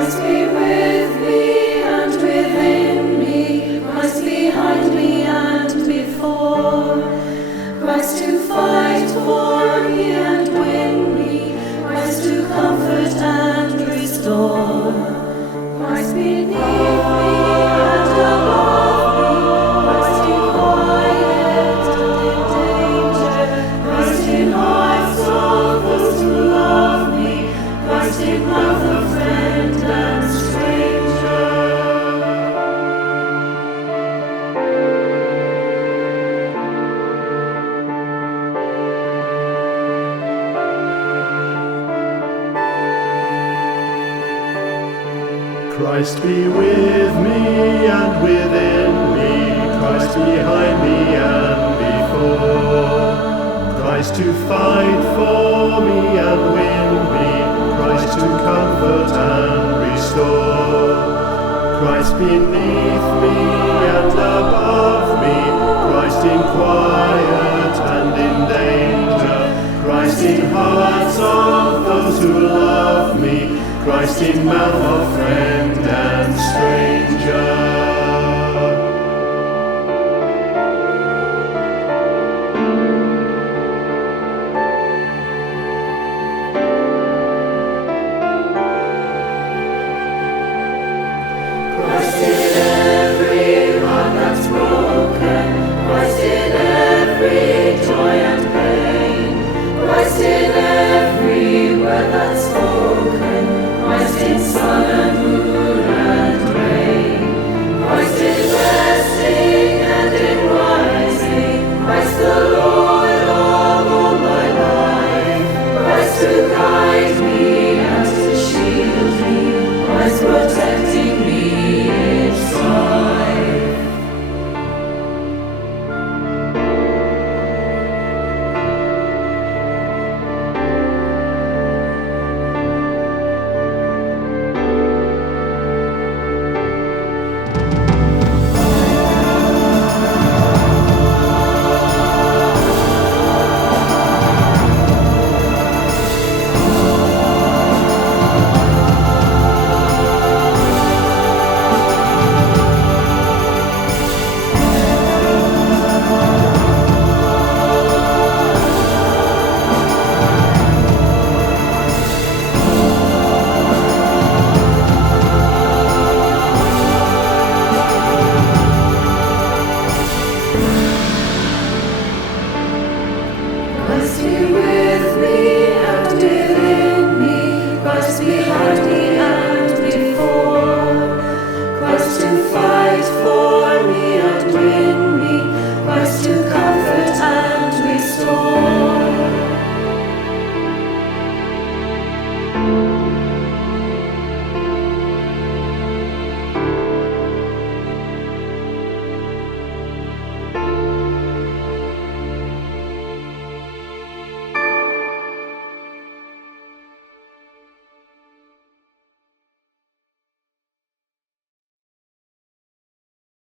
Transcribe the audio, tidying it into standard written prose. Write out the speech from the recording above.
Christ be with me and within me, Christ behind me and before, Christ to fight for me and win me, Christ to comfort and restore, Christ beneath me and above me, Christ in quiet and in danger, Christ in hearts of those who love me, Christ in mouth of friend and stranger. Christ be with me and within me, Christ behind me and before, Christ to fight for me and win me, Christ to comfort and restore, Christ beneath me and above me, Christ in quiet and in danger, Christ in hearts of those who love me, Christ in mouth of friend and stranger. Christ in every heart that's broken, Christ in every joy and pain, Christ in every word that's spoken, Christ in sun and moon and rain, Christ in blessing and in rising, Christ the Lord of all my life, Christ to guide me and to shield me, Christ